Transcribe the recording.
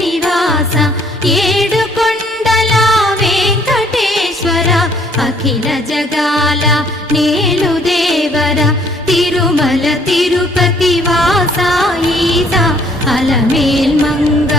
నివాస ఏడుకొండల వెంకటేశ్వర అఖిల జగాల నేలు దేవర తిరుమల తిరుపతి వాస ఈస అలమేల్ మంగ